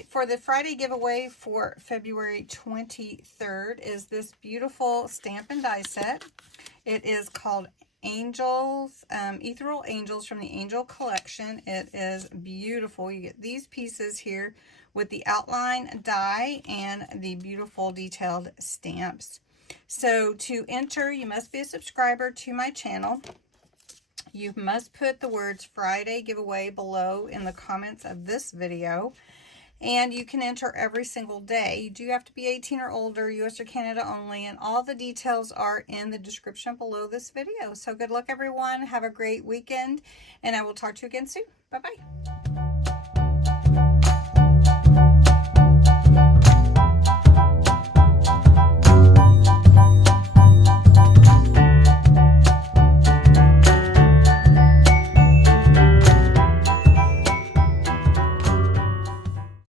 right, for the Friday giveaway for February 23rd is this beautiful stamp and die set. It is called Angels, Ethereal Angels from the Angel Collection. It is beautiful. You get these pieces here with the outline die and the beautiful detailed stamps. So to enter, you must be a subscriber to my channel. You must put the words Friday giveaway below in the comments of this video. And you can enter every single day. You do have to be 18 or older, US or Canada only, and all the details are in the description below this video. So good luck, everyone. Have a great weekend, and I will talk to you again soon. Bye-bye.